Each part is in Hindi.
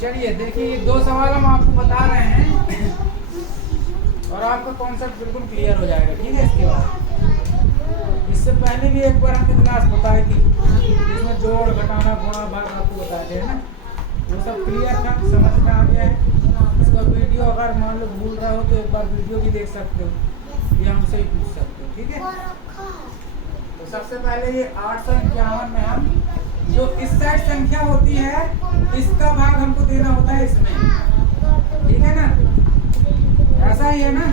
चलिए देखिए, ये 2 सवाल हम आपको बता रहे हैं और आपका कॉन्सेप्ट बिल्कुल क्लियर हो जाएगा। ठीक है, इसके बाद इससे पहले भी एक बार हमने क्लास बताई थी जिसमें जोड़, घटाना, गुणा, भाग आपको बताए थे ना, वो सब क्लियर था, समझ में आ गया है। इसका वीडियो अगर मान लो भूल रहे हो तो एक बार वीडियो भी देख सकते हो, ये हमसे ही पूछ सकते हो। ठीक है, तो सबसे पहले ये 851 में हम जो इस साइड संख्या होती है इसका भाग हमको देना होता है इसमें। ठीक है ना, ऐसा ही है ना,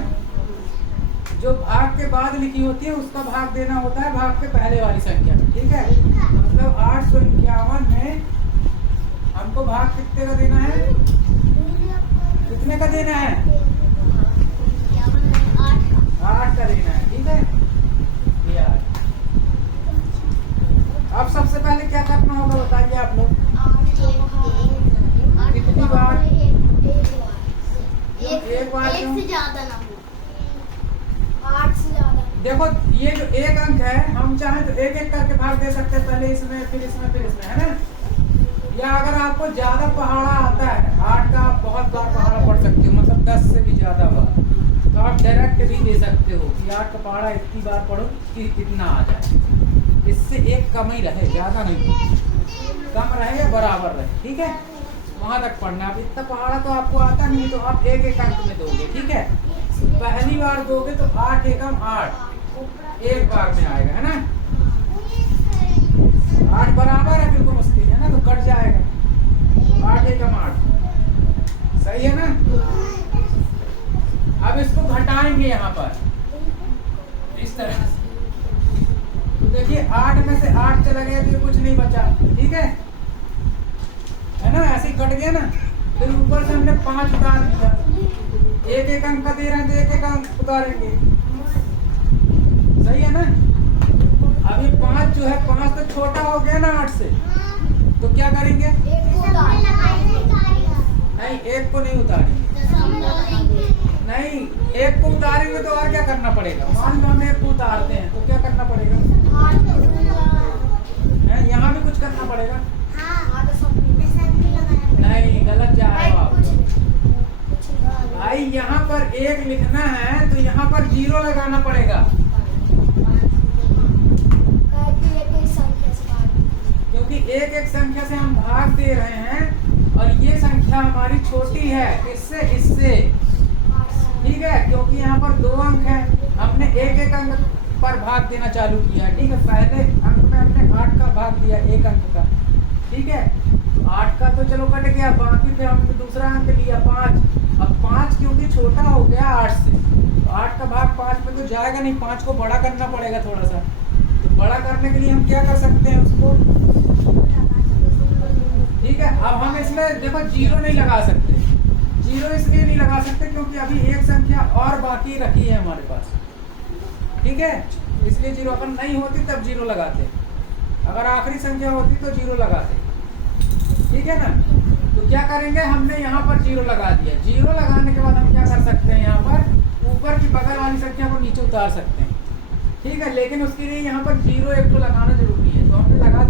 जो भाग के बाद लिखी होती है उसका भाग देना होता है भाग के पहले वाली संख्या में। ठीक है, मतलब 851 में हमको भाग कितने का देना है, कितने का देना है, 8 का देना है। ठीक है, ये 8। अब सबसे पहले क्या करना होगा बताइए आप लोग, कितनी बार, एक बार से ज्यादा ना हो, 8 से ज्यादा। देखो ये जो एक अंक है हम चाहे तो एक एक करके भाग दे सकते हैं, पहले इसमें फिर इसमें फिर इसमें, है ना। या अगर आपको ज्यादा पहाड़ा आता है 8 का, आप बहुत बार पहाड़ा पढ़ सकते हो, मतलब 10 से भी ज्यादा बार, तो आप डायरेक्ट भी दे सकते हो कि 8 का पहाड़ा इतनी बार पढ़ो कि इतना आ जाए। इससे एक कम ही रहे, ज्यादा नहीं, कम रहे या बराबर रहे। ठीक है, वहां तक पढ़ना। अब इतना पहाड़ा तो आपको आता नहीं, तो आप एक एक अंक में दोगे। ठीक है, पहली बार दोगे तो 8 एकम 8 एक बार में आएगा, है ना। 8 बराबर है बिल्कुल उसके, है ना, तो कट जाएगा 8 एकम 8। सही है ना। अब इसको घटाएंगे यहाँ पर इस तरह से, तो देखिए 8 में से 8 चला गया तो ये कुछ नहीं बचा। ठीक है ना, ऐसे ही कट गया ना। फिर ऊपर से हमने 5 उतार दिया, एक एक अंक का दे रहे हैं तो एक एक अंक उतारेंगे। सही है ना। अब ये 5 जो है, 5 तो छोटा हो गया ना 8 से, तो क्या करेंगे, नहीं एक को नहीं उतारेंगे, नहीं एक को उतारेंगे तो और क्या करना पड़ेगा, मान लो हम एक को उतारते हैं तो क्या करना पड़ेगा, यहाँ भी कुछ करना पड़ेगा, नहीं गलत जा रहे हो आप भाई। यहाँ पर 1 लिखना है तो यहाँ पर 0 लगाना पड़ेगा, क्योंकि एक एक संख्या से हम भाग दे रहे हैं और ये संख्या हमारी छोटी है इससे इससे। ठीक है, क्योंकि यहाँ पर 2 अंक है, हमने एक एक अंक पर भाग देना चालू किया। ठीक है, पहले अंक में हमने 8 का भाग दिया, एक अंक का। ठीक है, 8 का तो चलो कट गया, बाकी फिर हमने दूसरा अंक लिया 5। अब 5 क्योंकि छोटा हो गया 8 से, तो 8 का भाग 5 में तो जाएगा नहीं, 5 को बड़ा करना पड़ेगा थोड़ा सा। तो बड़ा करने के लिए हम क्या कर सकते हैं उसको, ठीक है। अब हम इसमें देखो 0 नहीं लगा सकते, 0 इसलिए नहीं लगा सकते क्योंकि अभी एक संख्या और बाकी रखी है हमारे पास। ठीक है, इसलिए 0 अपन नहीं होती तब 0 लगाते, अगर आखिरी संख्या होती तो 0 लगाते। ठीक है ना, तो क्या करेंगे, हमने यहाँ पर 0 लगा दिया। 0 लगाने के बाद हम क्या कर सकते हैं, यहाँ पर ऊपर की बगल वाली संख्या को नीचे उतार सकते हैं। ठीक है, लेकिन उसके लिए यहाँ पर 0 एक तो लगाना जरूरी है, तो हमने लगा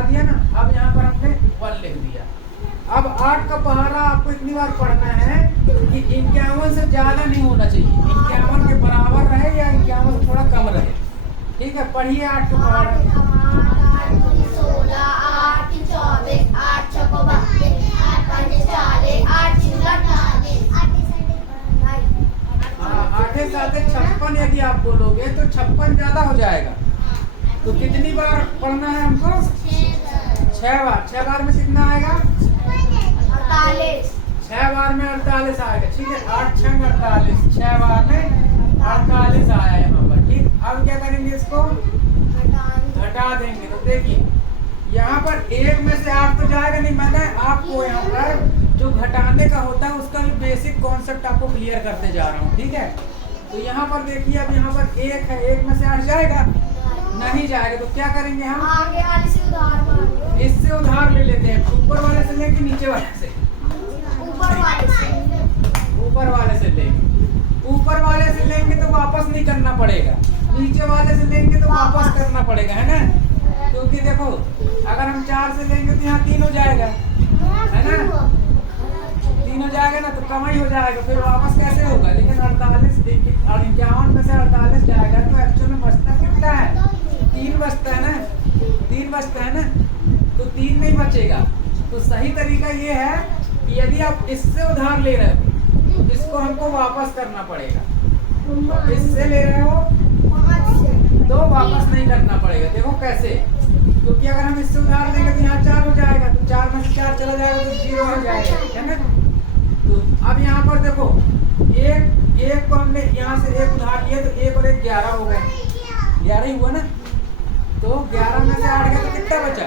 दिया ना। अब यहाँ पर हमने 1 लिख दिया। अब 8 का पहाड़ा आपको इतनी बार पढ़ना है कि 51 से ज्यादा नहीं होना चाहिए, 51 के बराबर रहे या 51 से थोड़ा कम रहे। ठीक है, पढ़िए 8 का पहाड़ा। 16, 8, 24, 8, 32, 8, 40, 8, 8 7 56 यदि आप बोलोगे तो 56 ज्यादा हो जाएगा। तो कितनी बार पढ़ना है हमको, 6 बार। 6 बार में कितना आएगा, 48। 6 बार में 48 आएगा। ठीक है, 8 6 48, 6 बार में 48 आया यहाँ पर। ठीक, अब क्या करेंगे, इसको घटा देंगे। तो देखिए यहाँ पर 1 में से 8 तो जाएगा नहीं, मैंने आपको यहाँ पर जो घटाने का होता है उसका भी बेसिक कॉन्सेप्ट आपको क्लियर करते जा रहा हूँ। ठीक है, तो यहाँ पर देखिए, अब यहाँ पर 1 है, 1 में से 8 जाएगा नहीं जाएगा, तो क्या करेंगे हम, आगे वाले से उधार, इससे उधार ले लेते हैं। ऊपर वाले से लेंगे, नीचे वाले से, ऊपर वाले से लेंगे। ऊपर वाले से लेंगे तो वापस नहीं करना पड़ेगा, नीचे वाले से लेंगे तो वापस करना पड़ेगा, है ना। क्योंकि देखो अगर हम 4 से लेंगे तो यहाँ 3 हो जाएगा, है है ना, 3 हो जाएगा ना, तो कम ही हो जाएगा, फिर वापस कैसे होगा। लेकिन 48 51 में से 48 जाएगा तो एक्चुअल में बचता कितना है, 3 बचता है ना, 3 बचता है ना, तो 3 नहीं बचेगा। तो सही तरीका ये है कि यदि आप इससे उधार ले रहे हो तो इसको हमको वापस करना पड़ेगा, और इससे ले रहे हो तो वापस नहीं करना पड़ेगा। देखो कैसे, क्योंकि अगर हम इससे उधार लेंगे तो यहाँ 4 हो जाएगा, तो 4 में से 4 चला जाएगा तो 0 हो जाएगा, है ना। तो अब यहाँ पर देखो, एक को हमने यहाँ से 1 उधार लिया, तो 1 और 1 11 हो गए, 11 ही हुआ ना। तो 11 में से 8 गया तो कितना बचा,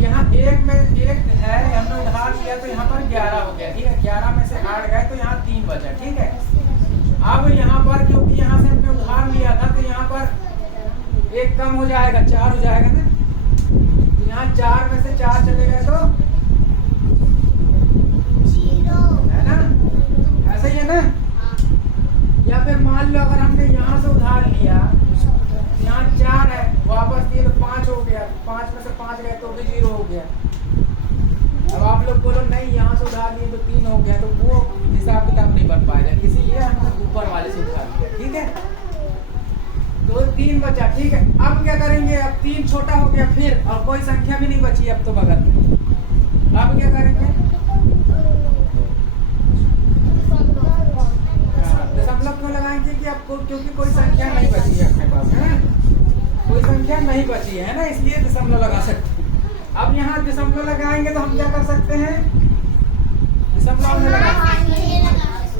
यहाँ 1 में 1 है, हमने उधार लिया तो यहाँ पर 11 हो गया, ठीक है। 11 में से 8 गए तो यहाँ 3 बचा, ठीक है। अब यहाँ पर क्योंकि यहाँ से हमने उधार लिया था तो यहाँ पर 1 कम हो जाएगा, 4 हो जाएगा ना। तो यहाँ 4 में से 4 चले गए तो है ना, ऐसा ही है ना। या फिर मान लो अगर हमने यहाँ से उधार लिया, यहाँ 4 है, वापस दिए तो 5 हो गया, 5 में से 5 गए तो भी 0 हो गया। अब आप लोग बोलो नहीं यहाँ से उधार लिए तो 3 हो गया, तो वो हिसाब किताब नहीं बन पाएगा, इसीलिए हमने ऊपर वाले से उधार लिया, ठीक है। तो 3 बचा, ठीक है। अब क्या करेंगे, अब 3 छोटा हो गया फिर, और कोई संख्या भी नहीं बची अब तो बगल में। अब क्या करेंगे, दशमलव क्यों लगाएंगे कि आपको, क्योंकि कोई संख्या नहीं बची है अपने पास, है ना, कोई संख्या नहीं बची है ना, इसलिए दशमलव लगा सकते हैं। अब यहाँ दशमलव लगाएंगे तो हम क्या कर सकते हैं, दशमलव में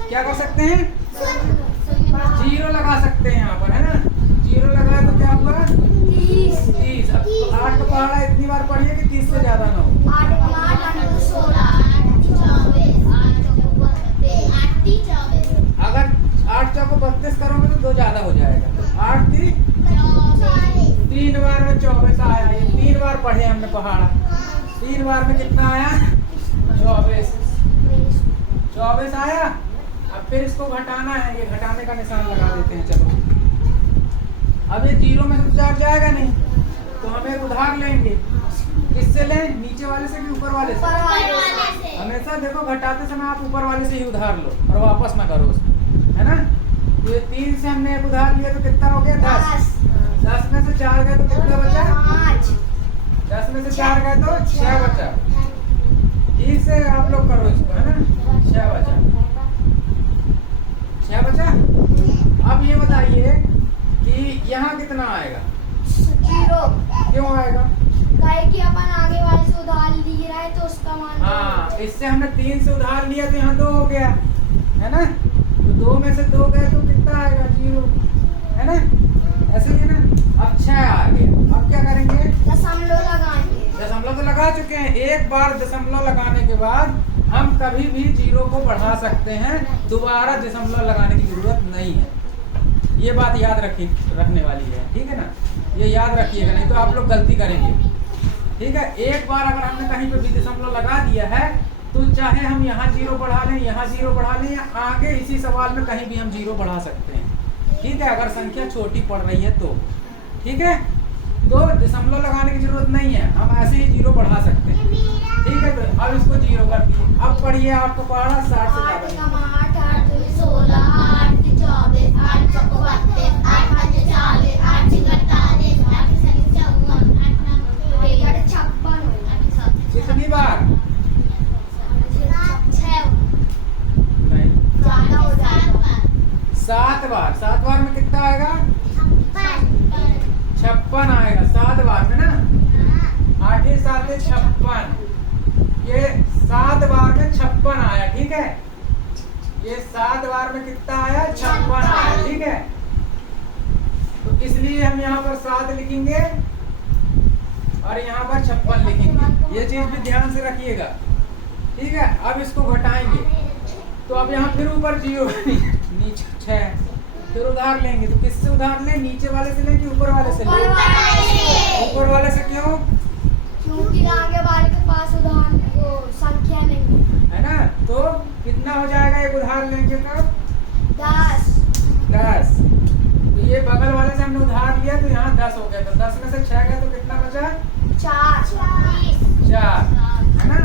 क्या कर सकते हैं, 0 लगा सकते हैं यहाँ पर, है ना। 0 लगाए तो क्या हुआ, 30। अब 8 का पहाड़ा इतनी बार पढ़िए कि 30 से ज्यादा ना हो। अगर 8 चौको 32 करोगे तो 2 ज्यादा हो जाएगा, तो 8 3 बार में 24 आया। ये 3 बार पढ़े हमने पहाड़ा, 3 बार में कितना आया, 24 आया। अब फिर इसको घटाना है, ये घटाने का निशान लगा देते हैं, चलो। अब ये 0 में से 4 जाएगा नहीं, तो हम एक उधार लेंगे, किससे लें, नीचे वाले से कि ऊपर वाले से। हमेशा देखो घटाते समय आप ऊपर वाले से ही उधार लो और वापस ना करो उसको, है ना। तो ये 3 से हमने एक उधार लिया तो कितना हो गया, 10। 10 में से 4 गए तो कितना बचा, 10 में से 4 गए तो 6 बचा। ठीक से आप लोग करो इसको, है ना, 6 बचा, 6 बचा। अब ये बताइए कि यहाँ कितना आएगा, 0 क्यों आएगा, कि अपन आगे वाले से उधार ले रहा है तो उसका मान, हाँ, इससे हमने 3 से उधार लिया तो यहाँ 2 हो गया, है ना। तो 2 में से 2 गए तो कितना आएगा, 0, है ना, ऐसे ही है ना। अब 6 आ गया, अब क्या करेंगे, दशमलव लगाएंगे। दशमलव तो लगा चुके हैं, एक बार दशमलव लगाने के बाद हम कभी भी 0 को बढ़ा सकते हैं, दोबारा दशमलव लगाने की जरूरत नहीं है। ये बात याद रखने वाली है, ठीक है ना, ये याद रखिएगा, नहीं तो आप लोग गलती करेंगे, ठीक है। एक बार अगर हमने कहीं पे भी दशमलव लगा दिया है तो चाहे हम यहाँ 0 बढ़ा लें, यहाँ 0 बढ़ा लें, या आगे इसी सवाल में कहीं भी हम 0 बढ़ा सकते हैं, ठीक है, अगर संख्या छोटी पड़ रही है तो, ठीक है। तो दशमलव लगाने की जरूरत नहीं है, हम ऐसे ही 0 बढ़ा सकते हैं, ठीक है। तो अब इसको 0 कर दिए। अब पढ़िए आपको पढ़ा 60 से ज्यादा, 8 8 16 8 24 8 चौको 32 8 5 40 8 6 48 8 7 54 8 56 कितनी बार, 6 नहीं, ज्यादा हो जाएगा, 7 बार। 7 बार में कितना आएगा, 56 आएगा, 7 बार में ना, 8 7 56, ये 7 बार में 56 आया, ठीक है। ये 7 बार में कितना आया, 56 आया, ठीक है। तो इसलिए हम यहाँ पर 7 लिखेंगे और यहाँ पर 56 लिखेंगे, ये चीज भी ध्यान से रखिएगा, ठीक है। अब इसको घटाएंगे तो अब यहाँ फिर ऊपर 0 नीचे 6, फिर उधार लेंगे तो किससे उधार लें, नीचे वाले से लें कि ऊपर वाले से लें, ऊपर वाले से। क्यों, क्योंकि आगे वाले के पास उधार वो संख्या नहीं है ना। तो कितना हो जाएगा, एक उधार लेंगे तो 10। तो ये बगल वाले से हमने उधार लिया तो यहाँ 10 हो गया, तो 10 में से 6 गया तो कितना बचा, 4 4 है ना।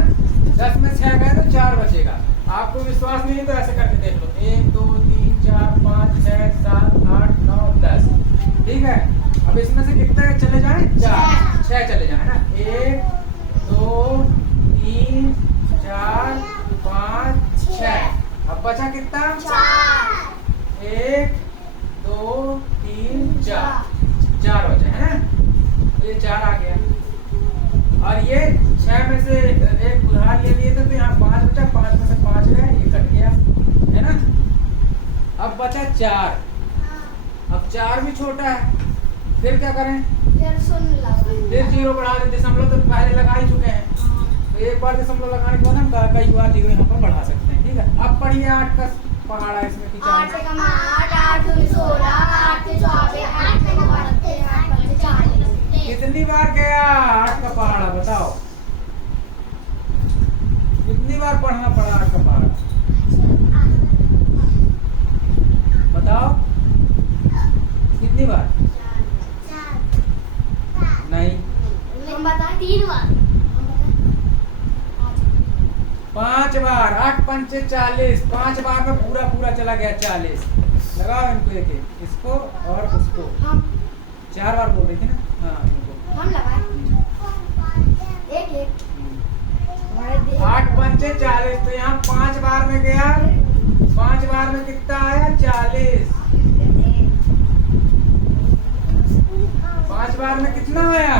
10 में 6 गए तो 4 बचेगा। आपको विश्वास नहीं है तो ऐसे करके देख लो, 1 2 3 4 5 6 7 8 9 10। ठीक है, अब इसमें से कितने चले जाए? 4 6 चले जाए ना। 1 2 3 4 5 6। अब बचा कितना? 1 2 3 4 बचे है ना। ये 4 आ गया और ये 6 में से एक उधार ले लिए थे तो यहाँ 5 बचा, 5 में से 5 गए, ये कट गया है ना। अब बचा 4। अब 4 भी छोटा है, फिर क्या करें? फिर 0 बढ़ा दें। दशमलव तो पहले लगा ही चुके हैं, तो एक बार दशमलव लगाने के बाद हम कई बार 0 यहाँ पर बढ़ा सकते हैं। ठीक है, अब पढ़िए 8 का पहाड़ा इसमें की 8 से 8 2 16 8 से 24 8 से 32 8 से 40। कितनी बार गया 8 का पहाड़ा बताओ? कितनी बार पढ़ना पड़ा 8 का पहाड़ा बताओ? कितनी बार? नहीं, हम बताएं 3 बार। 5 बार। 8 पंचे 40, 5 बार में पूरा पूरा चला गया 40। लगाओ इनको, एक एक, इसको और उसको। हम 4 बार बोल रही थी ना। हाँ, इनको हम लगाए एक एक 8 पंचे 40, तो यहाँ 5 बार में गया। 5 बार में कितना आया? 40। 5 बार में कितना आया?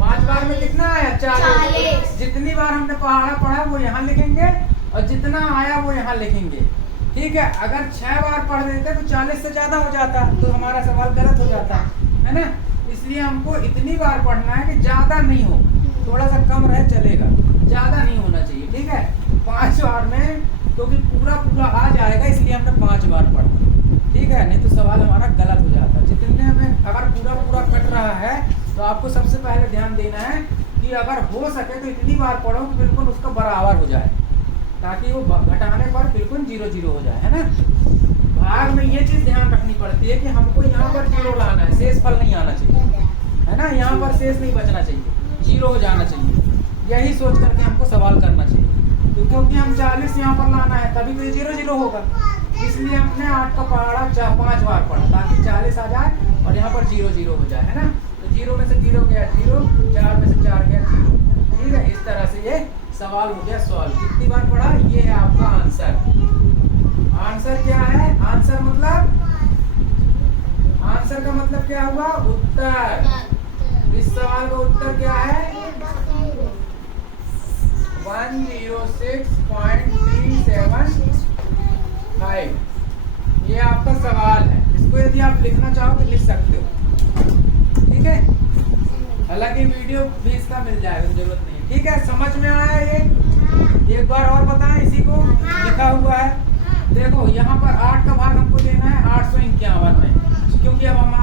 5 बार में कितना आया? 40। जितनी बार हमने पहाड़ा पढ़ा वो यहाँ लिखेंगे और जितना आया वो यहाँ लिखेंगे। ठीक है, अगर 6 बार पढ़ देते तो 40 से ज्यादा हो जाता, तो हमारा सवाल गलत हो जाता है ना। इसलिए हमको इतनी बार पढ़ना है कि ज्यादा नहीं हो, थोड़ा सा कम रहे चलेगा, ज्यादा नहीं होना चाहिए। ठीक है, 5 बार में क्योंकि पूरा पूरा आ जाएगा इसलिए हमने 5 बार पढ़ा। ठीक है, नहीं तो सवाल हमारा गलत हो जाता। जितने में अगर पूरा पूरा कट रहा है तो आपको सबसे पहले ध्यान देना है कि अगर हो सके तो इतनी बार पढ़ो कि बिल्कुल उसका बराबर हो जाए, ताकि वो घटाने पर बिल्कुल 0 0 हो जाए, है ना। भाग में ये चीज ध्यान रखनी पड़ती है कि हमको यहाँ पर 0 लाना है, शेष फल नहीं आना चाहिए, है ना। यहाँ पर शेष नहीं बचना चाहिए, 0 हो जाना चाहिए। यही सोच करके हमको सवाल करना चाहिए, तो क्योंकि हम 40 यहाँ पर लाना है तभी तो ये 0 0 होगा। इसलिए हमने 8 का पहाड़ा 5 बार पढ़ा ताकि 40 आ जाए और यहाँ पर 0 0 हो जाए, है ना। तो 0 में से 0 गया 0, 4 में से 4 गया 0। ठीक है, इस तरह से ये सवाल हो गया सॉल्व। कितनी बार पढ़ा? ये है आपका आंसर। आंसर क्या है? आंसर का मतलब क्या हुआ? उत्तर। इस सवाल का उत्तर क्या है? 106.375। ये आपका सवाल है। इसको यदि आप लिखना चाहो तो लिख सकते हो। ठीक है, हालांकि वीडियो भी इसका मिल जाएगा, जरूरत नहीं है। ठीक है, समझ में आया ये? एक बार और बताएं इसी को। लिखा हुआ है देखो, यहाँ पर 8 का भाग हमको देना है 851 में, क्योंकि अब हम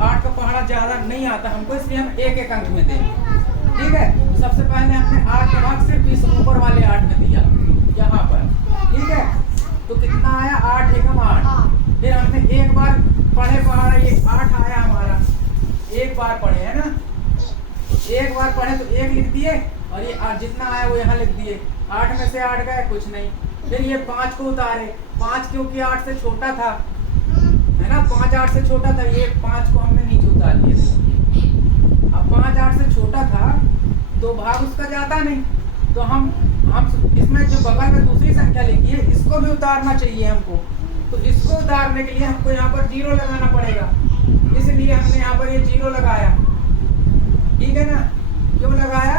8 का पहाड़ा ज्यादा नहीं आता हमको, इसलिए हम एक एक अंक में देंगे। ठीक है, तो सबसे पहले हमने 8 का भाग सिर्फ इस ऊपर वाले 8 में दिया यहाँ पर। ठीक है, तो कितना आया? 8 एकम 8। फिर हमने एक बार पढ़े पहाड़ा, ये 8 आया हमारा, एक बार पढ़े, है ना। तो एक बार पढ़े तो 1 लिख दिए और ये जितना आया वो यहाँ लिख दिए। 8 में से 8 गए, कुछ नहीं। फिर ये 5 को उतारे, 5 क्योंकि 8 से छोटा था, है ना। 5 8 से छोटा था, ये 5 को हमने नीचे उतार लिया। अब 5 8 से छोटा था तो भाग उसका जाता नहीं, तो हम इसमें जो बगल में दूसरी संख्या लिखी है इसको भी उतारना चाहिए हमको। तो इसको उतारने के लिए हमको यहाँ पर 0 लगाना पड़ेगा, इसलिए हमने यहाँ पर ये 0 लगाया। ठीक है ना, क्यों लगाया?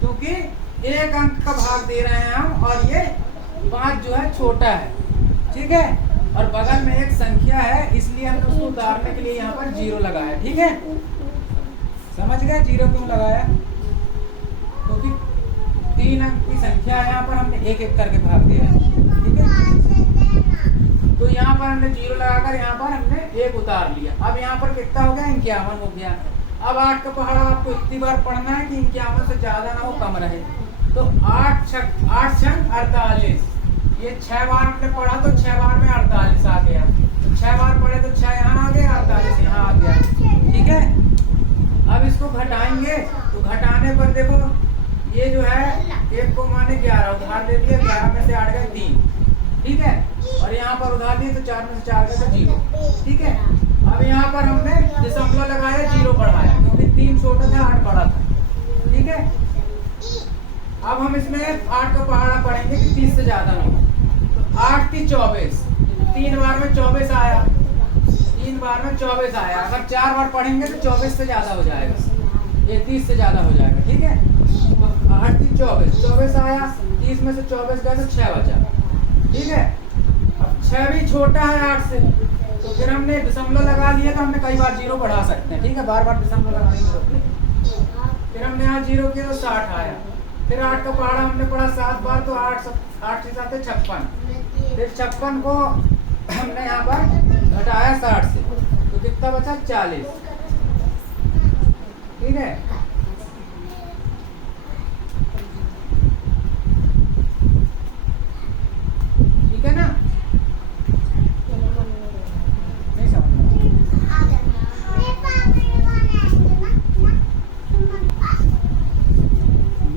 क्योंकि एक अंक का भाग दे रहे हैं हम और ये 5 जो है छोटा है। ठीक है, और बगल में एक संख्या है इसलिए हमने उसको उतारने के लिए यहाँ पर 0 लगाया। ठीक है, समझ गए 0 क्यों लगाया? क्योंकि 3 अंक की संख्या है, यहाँ पर हमने एक एक करके भाग दिया। ठीक है, तो यहाँ पर हमने 0 लगाकर यहाँ पर हमने 1 उतार लिया। अब यहाँ पर कितना हो गया? 51 हो गया। अब 8 का पहाड़ा आपको इतनी बार पढ़ना है कि 51 से ज्यादा ना हो, कम रहे। तो 8 छक 48। ये 6 बार हमने पढ़ा तो 6 बार में 48 आ गया। तो 6 बार पढ़े तो 6 यहाँ आ गया, 48 यहाँ आ गया। ठीक है, अब इसको घटाएंगे हमने 11 उधार ले लिया, 11 में से 8 गए 3, ठीक है। और यहाँ पर उधार दिए तो 4 में से 4 गए तो 0, ठीक है। अब यहाँ पर हमने दशमलव लगाया, 0 बढ़ाया क्योंकि 3 छोटा था 8 बड़ा था, ठीक है। अब हम इसमें 8 का पहाड़ा पढ़ेंगे कि 30 से ज्यादा ना हो। तो 8 की 24, 3 बार में 24 आया, 3 बार में 24 आया। अगर 4 बार पढ़ेंगे तो 24 से ज्यादा हो जाएगा, ये 30 से ज्यादा हो जाएगा, ठीक है। तो 8 की 24 आया, 30 में से 24 गया तो 6 बचा, ठीक है। अब 6 भी छोटा है 8 से, तो फिर हमने दशमलव लगा लिया तो हमने कई बार 0 बढ़ा सकते हैं, ठीक है। बार बार दशमलव लगाने की जरूरत नहीं। फिर हमने यहाँ 0 किया तो 60 आया। फिर 8 का पहाड़ा हमने पढ़ा 7 बार तो 8 से 7 है 56। फिर 56 को हमने यहाँ पर घटाया 60 से, तो कितना बचा 40, ठीक है। ठीक है ना, नहीं समझ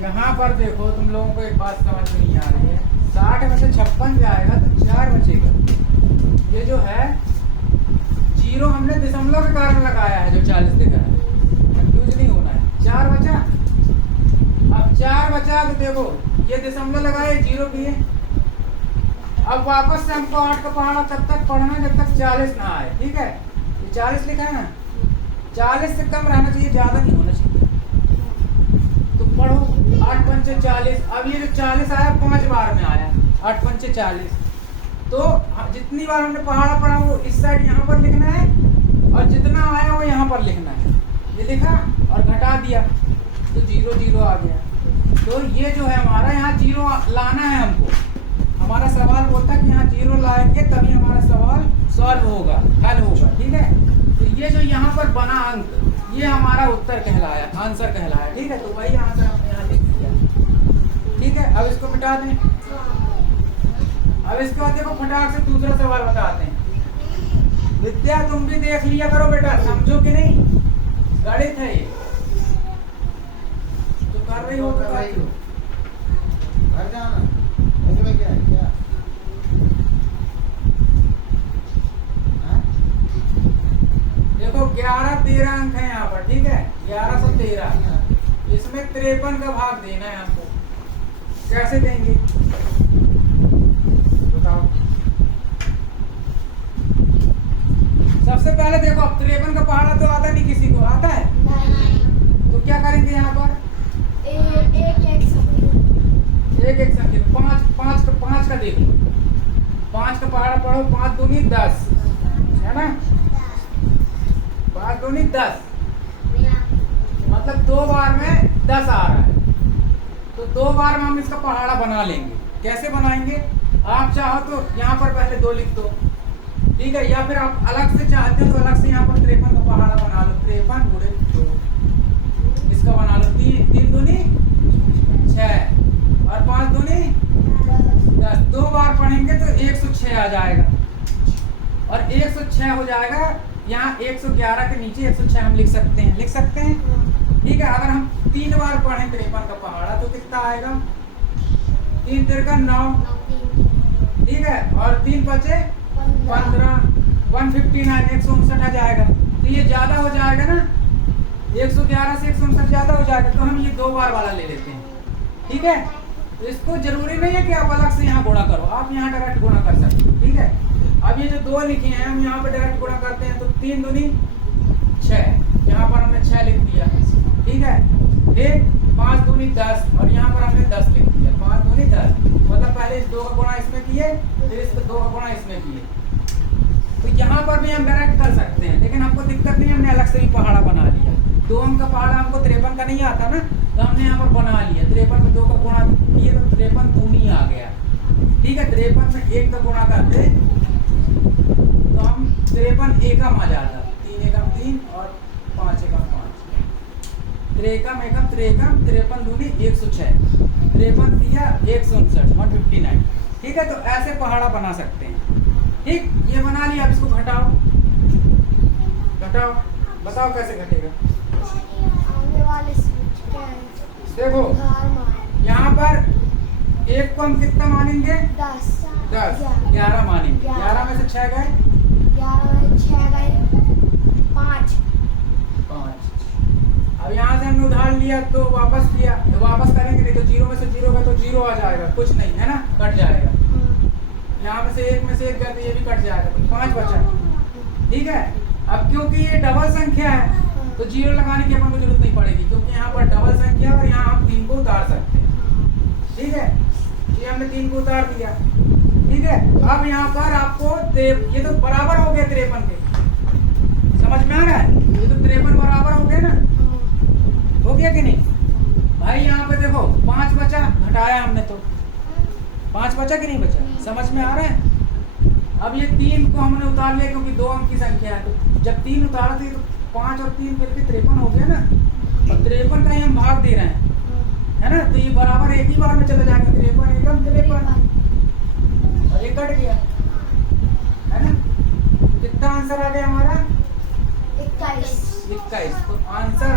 यहाँ पर देखो, तुम लोगों को एक बात समझ में नहीं आ रही है। 60 में से 56 जाएगा तो 4 बचेगा। ये जो है 0 हमने दशमलव के कारण लगाया है, जो 40 दिखा है, कंफ्यूज नहीं होना है। 4 बचा, अब 4 बचा तो देखो ये दशमलव लगाए, 0 किए। अब वापस से हमको 8 का पहाड़ा तब तक पढ़ना जब तक 40 ना आए, ठीक है। ये 40 लिखा है ना, 40 से कम रहना चाहिए, ज्यादा नहीं होना चाहिए। तो पढ़ो 8 पंचे 40। अब ये जो 40 आया 5 बार में आया, 8 पंचे 40। तो जितनी बार हमने पहाड़ा पढ़ा वो इस साइड यहाँ पर लिखना है, और जितना आया वो यहाँ पर लिखना है। ये लिखा और घटा दिया तो 0 0 आ गया। तो ये जो है हमारा यहाँ 0 लाना है हमको। हमारा सवाल बोलता है कि यहाँ 0 लाएंगे तभी हमारा सवाल सॉल्व होगा, हल होगा, ठीक है। तो ये जो यहाँ पर बना अंक, ये हमारा उत्तर कहलाया, आंसर कहलाया, ठीक है। तो वही आंसर हमने यहाँ लिख दिया, ठीक है। अब इसको मिटा दें। अब इसके बाद देखो फटाक से दूसरा सवाल बताते हैं। विद्या तुम भी देख लिया करो बेटा, समझो कि नहीं, गणित है ये। जो कर रही हो तो कर रही हो। इसमें क्या है क्या? देखो 11 13 अंक है यहाँ पर, ठीक है। 1113, इसमें 53 का भाग देना है हमको। कैसे देंगे बताओ। सबसे पहले देखो, अब 53 का पहाड़ा तो आता नहीं, किसी को आता है? तो क्या करेंगे यहाँ पर, एक एक संख्या 5 का देख लो। 5 का पहाड़ा पढ़ो, 5 दूनी 10 है ना, 5 दूनी 10, मतलब 2 बार में 10 आ रहा है। तो 2 बार में हम इसका पहाड़ा बना लेंगे। कैसे बनाएंगे, आप चाहो तो यहाँ पर पहले 2 लिख दो, ठीक है। या फिर आप अलग से चाहते हो तो अलग से यहाँ पर 53 का पहाड़ा बना लो। 53 गुणे 2 इसका बना लो। 3 दूनी 6 और 5 दूनी 10। 2 बार पढ़ेंगे तो 106 आ जाएगा, और 106 हो जाएगा। यहाँ 111 के नीचे 106 हम लिख सकते हैं, ठीक है। अगर हम 3 बार पढ़ें 53 का पहाड़ा तो कितना आएगा, 3 तिरका 9, ठीक है। और 3 बचे 15, 159, 159 आ जाएगा। तो ये ज्यादा हो जाएगा ना, 111 से 159 ज्यादा हो जाएगा। तो हम ये 2 बार वाला ले लेते हैं, ठीक है। तो इसको जरूरी नहीं है कि आप अलग से यहाँ गुणा करो, आप यहाँ डायरेक्ट गुणा कर सकते हो, ठीक है। अब ये जो 2 लिखे हैं हम यहाँ पे डायरेक्ट गुणा करते हैं। तो 3 दूनी 6, यहाँ पर हमने 6 लिख दिया, ठीक है। फिर 5 दूनी 10, और यहाँ पर हमने 10 लिख दिया। 5 दूनी 10, मतलब पहले इस 2 का गुणा इसमें किए, फिर इस 2 का गुणा इसमें किए। तो यहाँ पर भी हम डायरेक्ट कर सकते हैं, लेकिन हमको दिक्कत नहीं, हमने अलग से भी पहाड़ा बना लिया। 2 अंक का पहाड़ा हमको 53 का नहीं आता ना, तो हमने यहाँ पर बना लिया। 53 में 2 का गुणा किए तो 53 दूनी आ गया, ठीक है। 53 में 1 का गुणा करते तो हम 53 एकम आ जाता, 3 एकम 3 और 5 एकम 5, 3 एकम 53 दूनी 106, 53 दिया 159, 159, ठीक है। तो ऐसे पहाड़ा बना सकते हैं, ठीक। ये बना लिया। अब इसको घटाओ, बताओ कैसे घटेगा। देखो यहाँ पर एक को हम कितना मानेंगे? 10 10। 11 मानेंगे। 11 में से 6 गए? 6 गए 5। 5। अब यहाँ से हमने उधार लिया तो वापस किया, तो वापस करेंगे नहीं तो 0 में से 0 का तो 0 आ जाएगा, कुछ नहीं है ना, कट जाएगा। यहाँ में से 1 गया तो ये भी कट जाएगा, तो 5 बचा। ठीक है। अब क्योंकि ये डबल संख्या है तो 0 लगाने की अपन को जरूरत नहीं पड़ेगी, क्योंकि यहाँ पर डबल संख्या और यहाँ हम 3 को उतार सकते हैं। ठीक है, ये हमने 3 को उतार दिया। ठीक है। अब यहाँ पर आपको ये तो बराबर हो गया 53 के, समझ में आ रहा है? ये तो 53 बराबर हो गए ना, हो गया कि नहीं भाई? यहाँ पे देखो 5 बचा, घटाया हमने तो 5 बचा कि नहीं बचा, समझ में आ रहा है? अब ये 3 को हमने उतार लिया क्योंकि 2 अंक की संख्या है, तो जब 3 उतारा तो 5 और 3 मिलकर 53 हो गया ना, और 53 का ही हम भाग दे रहे हैं, है ना, तो ये बराबर एक ही बार में चले जाएंगे, 53 एकदम 53 और ये कट गया, है ना। कितना आंसर आ गया हमारा? 21। 21। तो आंसर